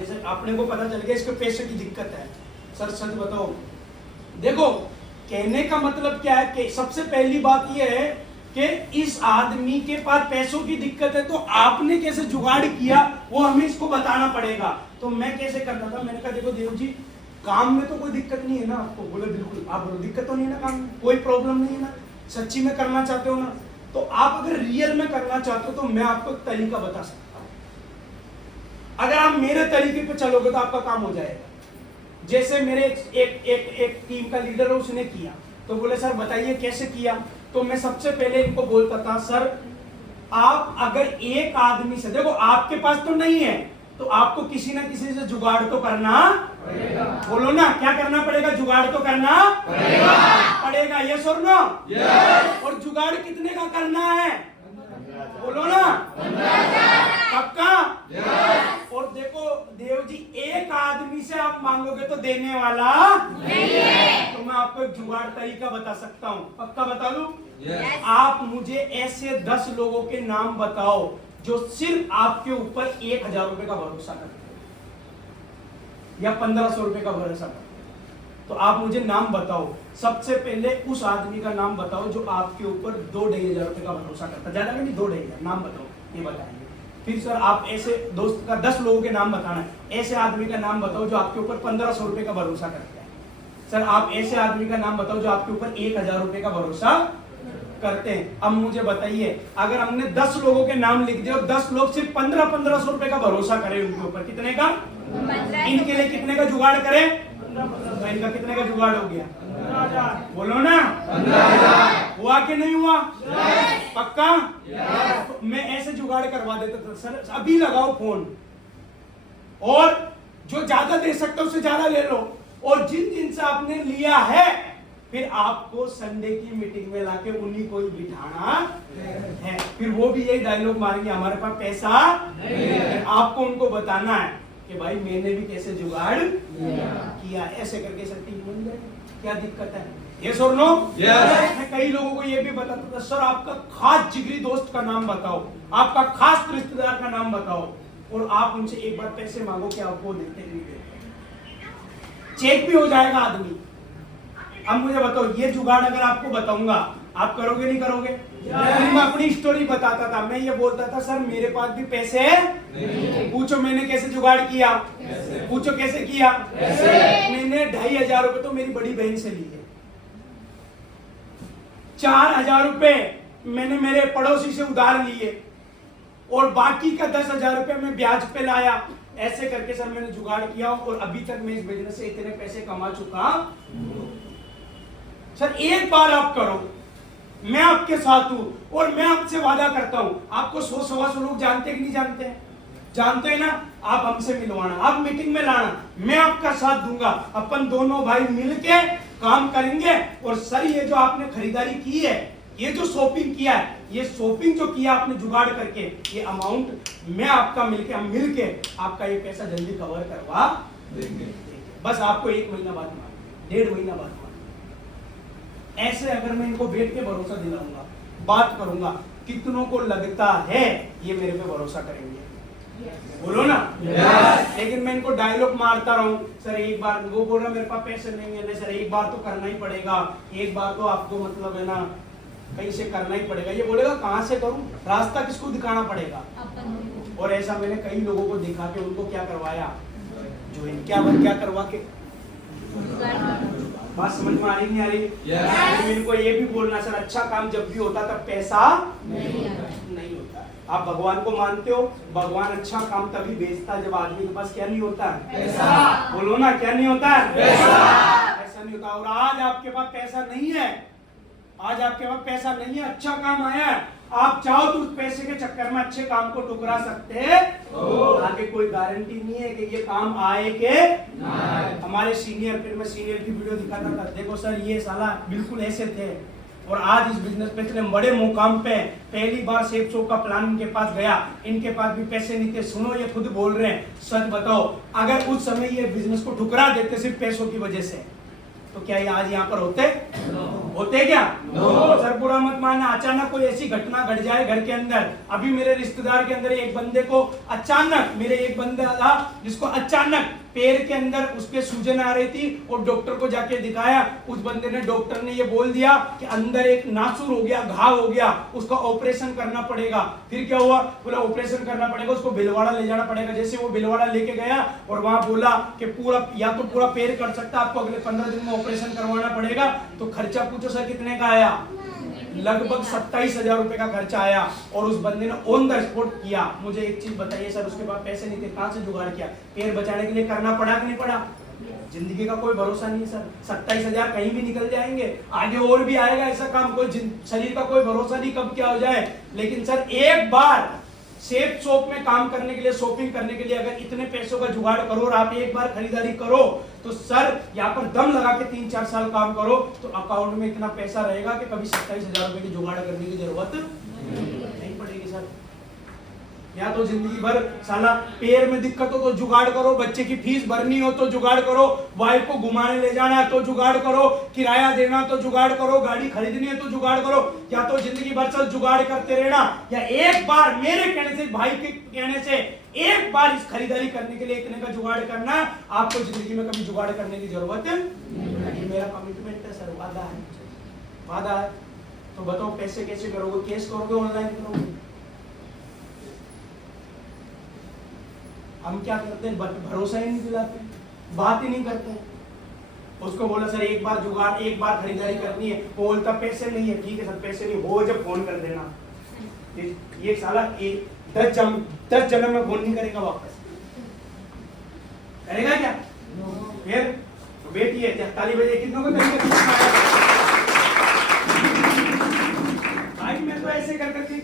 जैसे आपने को पता चल गया इसको पैसे की दिक्कत है, सर सच बताओ। देखो कहने का मतलब क्या है कि सबसे पहली बात यह है कि इस आदमी के पास पैसों की दिक्कत है, तो आपने कैसे जुगाड़ किया वो हमें इसको बताना पड़ेगा। तो मैं कैसे करता था, मैंने कहा देखो देव जी काम में तो कोई दिक्कत नहीं है ना आपको। बोले बिल्कुल। आप बोलो दिक्कत तो नहीं है ना काम में, कोई प्रॉब्लम नहीं है ना, सच्ची में करना चाहते हो ना, तो आप अगर रियल में करना चाहते हो तो मैं आपको एक तरीका बता सकता हूं। अगर आप मेरे तरीके पे चलोगे तो आपका काम हो जाएगा। जैसे मेरे एक टीम का लीडर है, उसने किया तो बोले सर बताइए कैसे किया। तो मैं सबसे पहले इनको बोलता था सर आप अगर एक आदमी से, देखो आपके पास तो नहीं है तो आपको किसी ना किसी से जुगाड़ तो करना पड़ेगा। बोलो ना क्या करना पड़ेगा, जुगाड़ तो करना पड़ेगा। यस और नो? यस। और जुगाड़ कितने का करना है बोलो ना? पक्का? यस। और देखो देव जी एक आदमी से आप मांगोगे तो देने वाला नहीं है, तो मैं आपको एक जुगाड़ तरीका बता सकता हूँ। पक्का बता दूं? यस। आप मुझे ऐसे 10 लोगों के नाम बताओ जो सिर्फ आपके ऊपर 1000 रुपए का भरोसा करते हैं या 1500 रुपए का भरोसा करते हैं। तो आप मुझे नाम बताओ। सबसे पहले उस आदमी का नाम बताओ जो आपके ऊपर 2-2,500 रुपए का भरोसा करता है, ज्यादा नहीं 2-2,500 नाम बताओ, ये बताएंगे। फिर सर आप ऐसे दोस्त का 10 लोगों के नाम बताना है। ऐसे आदमी का नाम बताओ जो आपके ऊपर 1500 रुपए का भरोसा करता है। सर आप ऐसे आदमी का नाम बताओ जो आपके ऊपर 1000 रुपए का भरोसा करते हैं। अब मुझे बताइए अगर हमने 10 लोगों के नाम लिख दिए और 10 लोग सिर्फ 1500 रुपए का भरोसा करें उनके ऊपर, कितने का? इनके लिए कितने का जुगाड़ करें? तो इनका कितने का जुगाड़ हो गया? 15,000। बोलो ना 15,000। हुआ कि नहीं हुआ? पक्का? तो मैं ऐसे जुगाड़ करवा देता था सर अभी लगाओ फोन और जो ज्यादा दे सकता है उससे ज्यादा ले लो, और जिन जिन से आपने लिया है फिर आपको संडे की मीटिंग में लाके उन्हीं को ही बिठाना है। फिर वो भी यही डायलॉग मारेंगे हमारे पास पैसा नहीं है। आपको उनको बताना है कि भाई मैंने भी कैसे जुगाड़ किया, ऐसे करके सर टीम बन जाएगी। क्या दिक्कत है? यस और नो? यस। मैं कई लोगों को ये भी बताता था सर आपका खास जिगरी दोस्त का नाम बताओ, आपका खास रिश्तेदार का नाम बताओ, और आप उनसे एक बार पैसे मांगो कि आपको देते नहीं देते, चेक भी हो जाएगा आदमी। अब मुझे बताओ ये जुगाड़ अगर आपको बताऊंगा आप करोगे नहीं करोगे? मैं अपनी स्टोरी बताता था, मैं ये बोलता था सर मेरे पास भी पैसे नहीं। पूछो मैंने कैसे जुगाड़ किया? पूछो कैसे किया? मैंने 2,500 रुपए तो मेरी बड़ी बहन से लिए, 4,000 रुपए मैंने मेरे पड़ोसी से उधार लिए, और बाकी का 10,000 रुपए मैं ब्याज पे लाया। ऐसे करके सर मैंने जुगाड़ किया और अभी तक मैं इस बिजनेस से इतने पैसे कमा चुका। सर एक बार आप करो, मैं आपके साथ हूं और मैं आपसे वादा करता हूं। आपको 100-125 लोग जानते कि नहीं जानते हैं? जानते हैं ना? आप हमसे मिलवाना, आप मीटिंग में लाना, मैं आपका साथ दूंगा। अपन दोनों भाई मिलके काम करेंगे। और सर ये जो आपने खरीदारी की है, ये जो शॉपिंग किया है, ये शॉपिंग जो किया आपने जुगाड़ करके, ये अमाउंट मैं आपका मिलके, हम मिलके आपका ये पैसा जल्दी कवर करवा देंगे। बस आपको 1 महीना बाद मांगेंगे, 1.5 महीना बाद मांगेंगे। ऐसे अगर मैं इनको बैठ के भरोसा दिलाऊंगा, बात करूंगा, कितनों को लगता है ये मेरे पे भरोसा करेंगे? बोलो ना? लेकिन मैं इनको डायलॉग मारता रहूं सर एक बार, वो बोल रहा मेरे पास पैसे नहीं है, सर एक बार तो करना ही पड़ेगा, एक बार तो आपको मतलब है ना कहीं से करना ही पड़ेगा। ये बोलेगा कहां से करूं, रास्ता किसको दिखाना पड़ेगा? और ऐसा मैंने कई लोगों को दिखा के उनको क्या करवाया, जो क्या करवा के, बात समझ में आ रही नहीं आ रही? yes. इनको ये भी बोलना सर अच्छा काम जब भी होता तब पैसा नहीं होता। आप भगवान को मानते हो, भगवान अच्छा काम तभी भेजता है जब आदमी के पास क्या नहीं होता है? पैसा। बोलो ना क्या नहीं होता है? पैसा नहीं होता। और आज आपके पास पैसा नहीं है, आज आपके पास पैसा नहीं है, अच्छा काम आया है, आप चाहो तो उस पैसे के चक्कर में अच्छे काम को टुकरा सकते हैं। आगे कोई गारंटी नहीं है कि ये काम आए के हमारे सीनियर, फिर मैं सीनियर की वीडियो दिखाता था, देखो सर ये साला बिल्कुल ऐसे थे और आज इस बिजनेस पे इतने बड़े मुकाम पे, पहली बार सेफ शो का प्लान इनके पास गया, इनके पास भी पैसे नहीं थे। सुनो ये खुद बोल रहे हैं, सच बताओ अगर उस समय ये बिजनेस को ठुकरा देते सिर्फ पैसों की वजह से, तो क्या ये आज यहाँ पर होते क्या? सर बुरा मत मानना, अचानक कोई ऐसी घटना घट जाए घर के अंदर। अभी मेरे रिश्तेदार के अंदर एक बंदे को अचानक, मेरे एक बंदा था जिसको अचानक पैर के अंदर उसके सूजन आ रही थी और डॉक्टर को जाके दिखाया। उस बंदे ने, डॉक्टर ने ये बोल दिया कि अंदर एक नासूर हो गया, घाव हो गया, उसका ऑपरेशन करना पड़ेगा। फिर क्या हुआ? बोला ऑपरेशन करना पड़ेगा, उसको भिलवाड़ा ले जाना पड़ेगा। जैसे वो भिलवाड़ा लेके गया और वहां बोला कि पूरा, या तो पूरा पैर कर सकता, आपको अगले 15 दिन में ऑपरेशन करवाना पड़ेगा। तो खर्चा पूछो सर कितने का आया? लगभग 27,000 रुपए का खर्चा आया। और उस बंदे ने ऑन द स्पॉट किया। मुझे एक चीज बताइए सर, उसके पास पैसे नहीं थे, कहां से जुगाड़ किया? पैर बचाने के लिए करना पड़ा कि नहीं पड़ा? जिंदगी का कोई भरोसा नहीं है सर, 27,000 कहीं भी निकल जाएंगे, आगे और भी आएगा ऐसा काम। कोई शरीर का कोई भरोसा नहीं कब क्या हो जाए। लेकिन सर एक बार सेफ शॉप में काम करने के लिए, शॉपिंग करने के लिए अगर इतने पैसों का जुगाड़ करो और आप एक बार खरीदारी करो तो सर यहाँ पर दम लगा के 3-4 साल काम करो तो अकाउंट में इतना पैसा रहेगा कि कभी 27,000 रुपए की जुगाड़ करने की जरूरत नहीं पड़ेगी सर। या तो जिंदगी भर साला पैर में दिक्कत हो तो जुगाड़ करो, बच्चे की फीस भरनी हो तो जुगाड़ करो, वाइफ को घुमाने ले जाना है तो जुगाड़ करो, किराया देना तो जुगाड़ करो, गाड़ी खरीदनी है तो जुगाड़ करो। या तो जिंदगी भर चल जुगाड़ करते रहना, या एक बार मेरे कहने से, भाई के कहने से एक बार इस खरीदारी करने के लिए इतने का जुगाड़ करना। आपको जिंदगी में कभी जुगाड़ करने की जरूरत नहीं। मेरा कमिटमेंट है सर, वादा है। तो बताओ पैसे कैसे करोगे? कैश करोगे, ऑनलाइन करोगे? हम क्या करते हैं, भरोसा ही नहीं दिलाते, बात ही नहीं करते। उसको बोला सर एक बार जुगाड़, एक बार खरीदारी करनी है, वो बोलता पैसे नहीं है। ठीक है सर पैसे नहीं हो जब फोन कर देना। ये साला 10 जन्म में फोन नहीं करेगा, वापस करेगा क्या? फिर तो बेटी है, ताली बजे कितनों को भाई मैं तो ऐसे कर करके